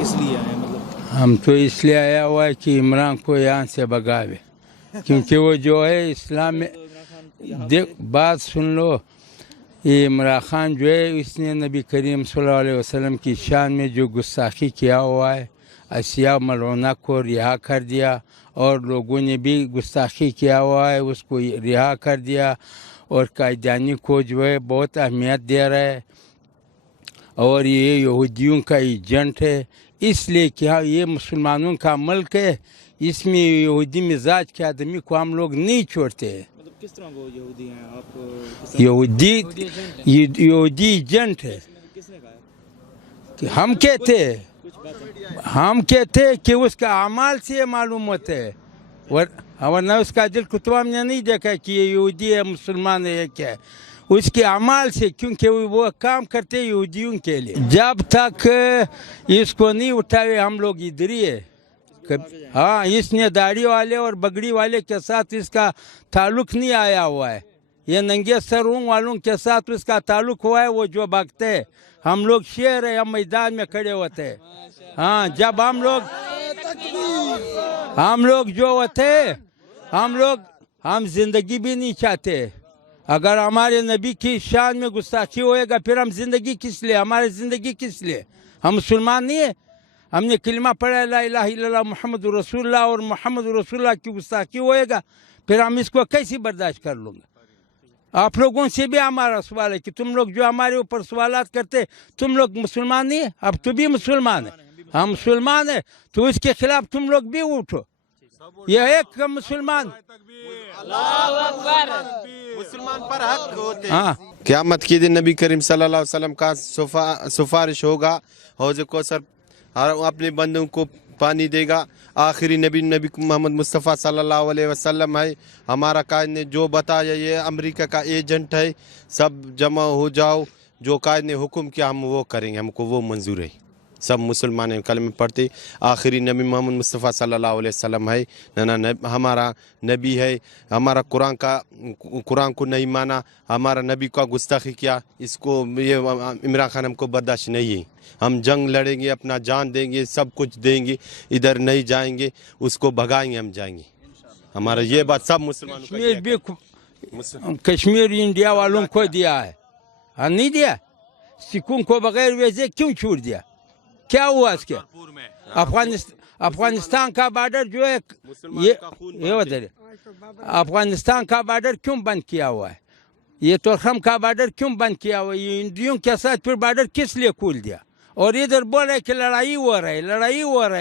کس لیے آئے ہیں مطلب؟ ہم تو اس لیے آیا ہوا ہے کہ عمران کو یہاں سے بگاوے، کیونکہ وہ جو ہے اسلام میں بات سن لو، یہ عمران خان جو ہے اس نے نبی کریم صلی اللہ علیہ وسلم کی شان میں جو گستاخی کیا ہوا ہے، اسیہ ملعونہ کو رہا کر دیا، اور لوگوں نے بھی گستاخی کیا ہوا ہے، اس کو رہا کر دیا، اور قائدانی کو جو ہے بہت اہمیت دے رہا ہے، اور یہ یہودیوں کا ایجنٹ ہے، اس لیے کہ یہ مسلمانوں کا ملک ہے، اس میں یہودی مزاج کے آدمی کو ہم لوگ نہیں چھوڑتے ہیں۔ مطلب کس طرح وہ یہودی ہیں آپ؟ یہودی ایجنٹ ہے، کس نے کہا ہے؟ کہ ہم کہتے ہیں کہ اس کا اعمال سے یہ معلوم ہوتا ہے، ورنہ اس کا دل کتب ہم نے نہیں دیکھا کہ یہ یہودی ہے، مسلمان ہے، کیا ہے، اس کے اعمال سے، کیونکہ وہ کام کرتے یہودیوں کے لیے۔ جب تک اس کو نہیں اٹھائے ہم لوگ ادھر ہی ہے۔ ہاں، اس نے داڑھی والے اور بگڑی والے کے ساتھ اس کا تعلق نہیں آیا ہوا ہے، یہ ننگے سروں والوں کے ساتھ اس کا تعلق ہوا ہے، وہ جو بھاگتے ہیں، ہم لوگ شیر ہیں، ہم میدان میں کھڑے ہوتے ہیں۔ ہاں، جب ہم لوگ جو ہوتے ہیں، ہم زندگی بھی نہیں چاہتے۔ اگر ہمارے نبی کی شان میں گستاخی ہوئے گا پھر ہم زندگی کس لیے، ہماری زندگی کس لیے؟ ہم مسلمان نہیں ہیں؟ ہم نے کلمہ پڑھا لا الہ الا اللہ محمد رسول اللہ، اور محمد رسول اللہ کی گستاخی ہوئے گا پھر ہم اس کو کیسے برداشت کر لوں گا؟ آپ لوگوں سے بھی ہمارا سوال ہے کہ تم لوگ جو ہمارے اوپر سوالات کرتے، تم لوگ مسلمان نہیں ہیں؟ اب تو بھی مسلمان ہے، ہم مسلمان ہیں، تو اس کے خلاف تم لوگ بھی اٹھو۔ یہ ایک مسلمان مسلمان پر حق ہوتے ہیں۔ قیامت کے دن نبی کریم صلی اللہ علیہ وسلم کا سفارش ہوگا، حوض کوثر اپنے بندوں کو پانی دے گا۔ آخری نبی محمد مصطفیٰ صلی اللہ علیہ وسلم ہے، ہمارا قائد نے جو بتایا، یہ امریکہ کا ایجنٹ ہے، سب جمع ہو جاؤ، جو قائد نے حکم کیا ہم وہ کریں گے، ہم کو وہ منظور ہے۔ سب مسلمان کلمہ پڑھتے، آخری نبی محمد مصطفیٰ صلی اللہ علیہ وسلم ہے، ہمارا نبی ہے، ہمارا قرآن کو نہیں مانا، ہمارا نبی کا گستاخی کیا، اس کو یہ عمران خان ہم کو برداشت نہیں ہے۔ ہم جنگ لڑیں گے، اپنا جان دیں گے، سب کچھ دیں گے، ادھر نہیں جائیں گے، اس کو بھگائیں گے، ہم جائیں گے۔ ہمارا یہ بات سب مسلمانوں کا کشمیر انڈیا والوں کو دیا ہے، نہیں دیا؟ سکھوں کو بغیر ویزے کیوں چھوڑ دیا؟ کیا ہوا اس کے؟ افغانستان کا بارڈر جو ہے، افغانستان کا بارڈر کیوں بند کیا ہوا ہے؟ یہ تورخم کا بارڈر کیوں بند کیا ہوا ہے؟ یہ انڈیوں کے ساتھ پھر بارڈر کس لیے کھول دیا؟ اور ادھر بول رہے کہ لڑائی ہو رہا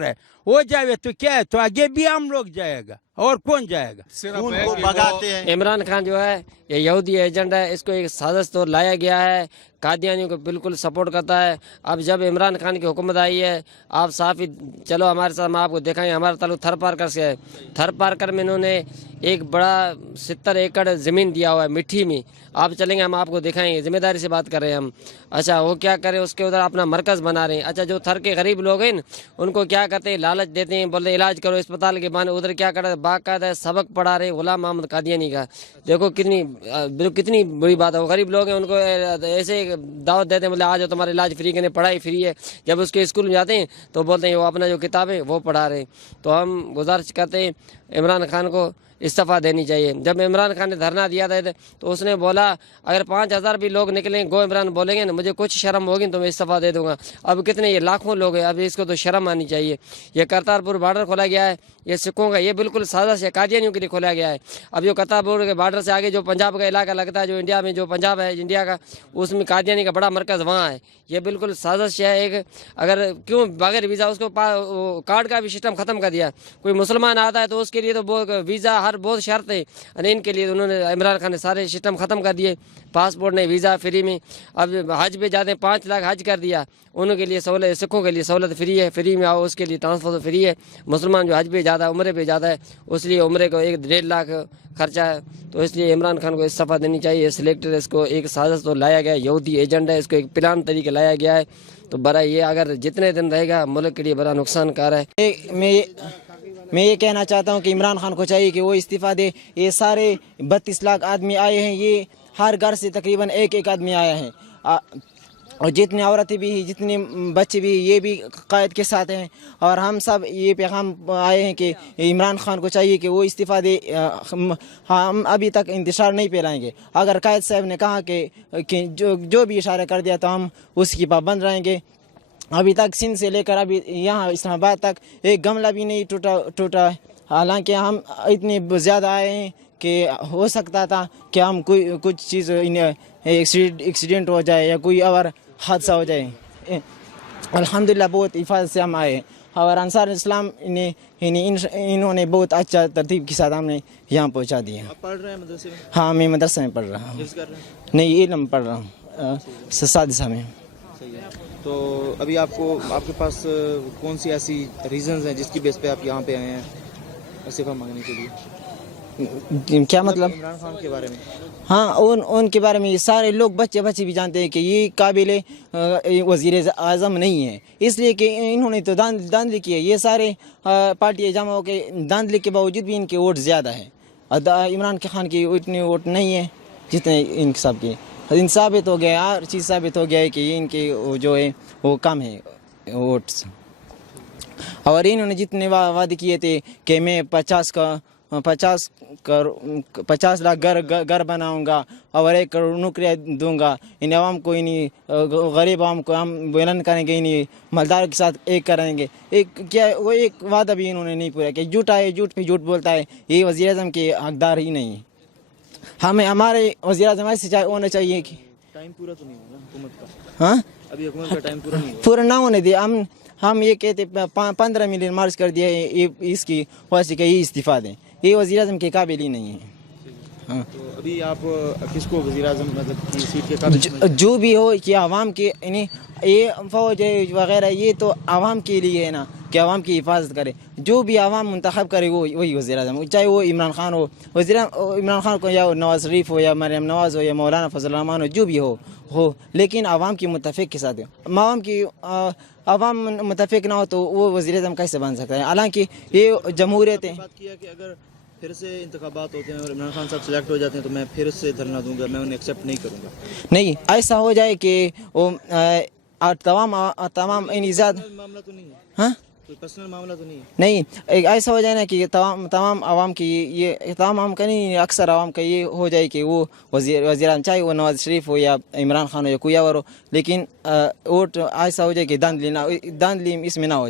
ہے، ہو جائے تو کیا ہے، تو آگے بھی ہم لوگ جائے گا، اور کون جائے گا؟ عمران خان جو ہے یہ یہودی ایجنٹ ہے، اس کو ایک سازش تو لایا گیا ہے، قادیانیوں کو بالکل سپورٹ کرتا ہے۔ اب جب عمران خان کی حکومت آئی ہے، آپ صاف ہی چلو ہمارے ساتھ، ہم آپ کو دکھائیں، ہمارا تعلق تھر پارکر سے ہے۔ تھر پارکر میں انہوں نے ایک بڑا 70 ایکڑ زمین دیا ہوا ہے مٹھی میں، آپ چلیں گے ہم آپ کو دکھائیں گے، ذمہ داری سے بات کر رہے ہیں ہم۔ اچھا وہ کیا کریں، اس کے ادھر اپنا مرکز بنا رہے ہیں۔ اچھا جو تھر کے غریب لوگ ہیں ان کو کیا کرتے ہیں، لالچ دیتے ہیں، بولتے علاج کرو اسپتال کے بہانے، ادھر کیا کرتے ہیں، باقاعدہ سبق پڑھا رہے ہیں غلام محمد قادیانی کا۔ دیکھو کتنی بری بات ہے، وہ غریب لوگ ہیں ان کو ایسے دعوت دیتے ہیں، بولے آج تمہارا علاج فری کرنے، پڑھائی فری ہے۔ جب اس کے اسکول میں جاتے ہیں تو بولتے ہیں وہ اپنا جو کتاب ہے وہ پڑھا رہے ہیں۔ تو ہم گزارش کرتے ہیں عمران خان کو استعفیٰ دینی چاہیے۔ جب عمران خان نے دھرنا دیا تھا تو اس نے بولا اگر 5000 بھی لوگ نکلیں گو عمران بولیں گے نا مجھے کچھ شرم ہوگی تو میں استعفیٰ دے دوں گا۔ اب کتنے یہ لاکھوں لوگ ہیں، اب اس کو تو شرم آنی چاہیے۔ یہ کرتارپور بارڈر کھولا گیا ہے، یہ سکھوں کا، یہ بالکل سازش ہے، قادیانیوں کے لیے کھولا گیا ہے۔ اب جو کرتارپور کے بارڈر سے آگے جو پنجاب کا علاقہ لگتا ہے، جو انڈیا میں جو پنجاب ہے انڈیا کا، اس میں قادیانی کا بڑا مرکز وہاں ہے۔ یہ بالکل سازش ہے ایک، اگر کیوں بغیر ویزا اس کو کارڈ کا بھی سسٹم ختم کر دیا۔ کوئی مسلمان آتا ہے تو اس کے لیے تو ویزا ہر بہت شرط ہے، ان کے لیے انہوں نے عمران خان نے سارے سسٹم ختم کر دیے، پاسپورٹ نہیں، ویزا فری میں۔ اب حج پہ جاتے ہیں 5 لاکھ حج کر دیا، انہوں کے لیے سہولت، سکھوں کے لیے سہولت فری ہے، فری میں آؤ، اس کے لیے ٹرانسپورٹ فری ہے۔ مسلمان جو حج پہ جاتا ہے عمرے پہ جاتا ہے اس لیے عمرے کو 1.5 لاکھ خرچہ ہے۔ تو اس لیے عمران خان کو استعفیٰ دینی چاہیے۔ سلیکٹر اس کو ایک سازش تو لایا گیا، یہودی ایجنٹ ہے، اس کو ایک پلان طریقے لایا گیا ہے۔ تو برا یہ اگر جتنے دن رہے گا ملک کے لیے بڑا نقصان کار ہے۔ میں یہ کہنا چاہتا ہوں کہ عمران خان کو چاہیے کہ وہ استعفیٰ دے۔ یہ سارے 32 لاکھ آدمی آئے ہیں، یہ ہر گھر سے تقریباً ایک آدمی آیا ہے۔ اور جتنی عورتیں بھی ہیں جتنے بچے بھی یہ بھی قائد کے ساتھ ہیں. اور ہم سب یہ پیغام آئے ہیں کہ عمران خان کو چاہیے کہ وہ استعفیٰ دے. ہم ابھی تک انتشار نہیں پھیلائیں گے. اگر قائد صاحب نے کہا کہ جو بھی اشارہ کر دیا تو ہم اس کی پابند رہیں گے. ابھی تک سندھ سے لے کر ابھی یہاں اسلام آباد تک ایک گملہ بھی نہیں ٹوٹا. حالانکہ ہم اتنے زیادہ آئے ہیں کہ ہو سکتا تھا کہ ہم کچھ چیز ایکسیڈنٹ ہو جائے یا کوئی اور حادثہ ہو جائے. الحمدللہ بہت حفاظت سے ہم آئے ہیں. اور انصار اسلام انہوں نے بہت اچھا ترتیب کے ساتھ ہم نے یہاں پہنچا دیا. آپ پڑھ رہے ہیں مدرسے میں؟ ہاں میں مدرسے میں پڑھ رہا ہوں. حفظ کر رہے ہیں؟ نہیں علم پڑھ رہا ہوں سادسہ میں. صحیح ہے. تو ابھی آپ کے پاس کون سی ایسی ریزنز ہیں جس کی بیس پہ آپ یہاں پہ آئے ہیں استعفیٰ مانگنے کے لیے؟ کیا مطلب؟ عمران خان کے بارے میں. ہاں ان کے بارے میں سارے لوگ بچے بھی جانتے ہیں کہ یہ قابل وزیر اعظم نہیں ہے. اس لیے کہ انہوں نے تو داندلی کی ہے. یہ سارے پارٹی جمع ہو کے داندلی کے باوجود بھی ان کے ووٹ زیادہ ہیں. عمران خان کی اتنی ووٹ نہیں ہے جتنے ان سب کے. ان ثابت ہو گیا ہر چیز ثابت ہو گیا ہے کہ ان کے جو ہے وہ کم ہے ووٹس. اور انہوں نے جتنے وعدے کیے تھے کہ میں 50 لاکھ گھر بناؤں گا اور 1 کروڑ نوکریاں دوں گا. ان عوام کو غریب عوام کو ہم بلند کریں گے. انہیں مالدار کے ساتھ ایک کریں گے. وہ ایک وعدہ بھی انہوں نے نہیں پورا کیا. جھوٹا ہے, جھوٹ پہ جھوٹ بولتا ہے. یہ وزیر اعظم کے حقدار ہی نہیں ہے. ہمارے وزیر اعظم ایسے ہونا چاہیے کہ ٹائم پورا تو نہیں ہوا نا حکومت کا. ہاں ابھی حکومت کا ٹائم پورا نہیں ہوا. پورا نہ ہونے دے. ہم یہ کہتے 15 ملین مارچ کر دیا ہے اس کی وجہ سے یہ استعفیٰ دیں. یہ وزیر اعظم کے قابل ہی نہیں ہے. ہاں تو ابھی آپ کس کو وزیر اعظم مطلب کی سیٹ کے قابل جو بھی ہو کہ عوام کے یہ فوج وغیرہ یہ تو عوام کے لیے ہے نا کہ عوام کی حفاظت کرے. جو بھی عوام منتخب کرے وہی وزیر اعظم, چاہے وہ عمران خان ہو. عمران خان کو یا نواز شریف ہو یا مریم نواز ہو یا مولانا فضل الرحمان ہو, جو بھی ہو لیکن عوام کی متفق کے ساتھ ہو. عوام متفق نہ ہو تو وہ وزیر اعظم کیسے بن سکتا ہے؟ حالانکہ یہ جمہوریت ہے. بات کیا کہ اگر پھر سے انتخابات ہوتے ہیں اور عمران خان صاحب سلیکٹ ہو جاتے ہیں تو میں پھر سے دھرنا دوں گا, میں انہیں ایکسیپٹ نہیں کروں گا. نہیں ایسا ہو جائے کہ وہ تمام زیادہ معاملہ تو نہیں ہے. ہاں کوئی پرسنل معاملہ تو نہیں ہے. نہیں ایسا ہو جائے نا کہ تمام عوام کی یہ تمام عوام کا نہیں اکثر عوام کا یہ ہو جائے کہ وہ وزیر اعظم چاہے وہ نواز شریف ہو یا عمران خان ہو یا کوئی اور ہو, لیکن ووٹ ایسا ہو جائے کہ داندلی اس میں نہ ہو.